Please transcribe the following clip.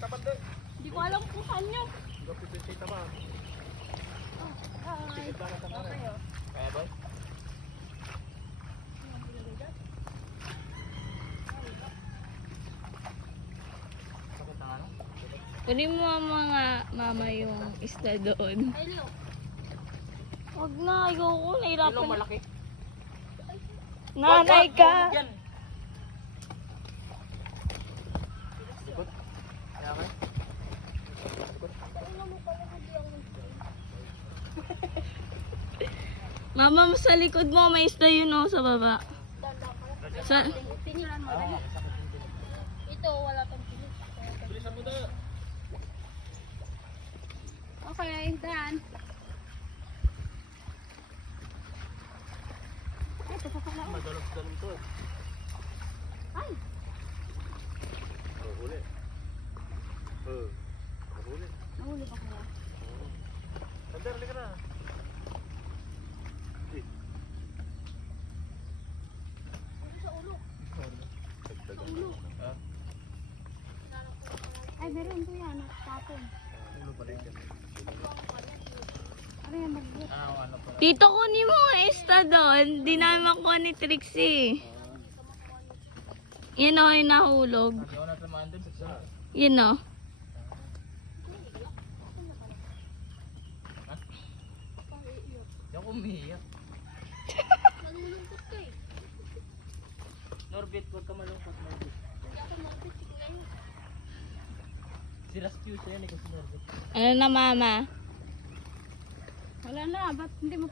Hindi ko alam kung saan nyo. Hi. Kaya boy? Kunin mo ang mga mama yung isda doon. Ay, Leo. Huwag na, ayoko. Nahirapan. Ilong malaki. Nanay ka. Likod. Kaya ka? Mama mo sa likod mo, may isda yun oh, sa baba. Sa... Tiniran mo, dali. Ito, wala pang tinis. Bilisan mo daw. Okay, done. Ay, pasasak na ako. Madalog-dalog to. Ay! Huli. Huli. Nahuli pa kaya. Sander, halika na. Sa ulo. Ulo. Ay, meron to yan. Tapon. Ulo pala yun. Ano yan, mag-get? Ano pala? Tito, kunin mo ang isda doon. Di namin makuha ni Trixie. Yan o, yung nahulog. Ayaw na tamaan din sa Yun o. Yung umiiyak. Nalulungkot ka eh. Norbit, huwag ka malungkot, Norbit. Hindi ako nalulungkot. Si Kuya yun. Si Rascue siya yan, ikaw si Norbit. Ano na mama? Wala na, ba't hindi mo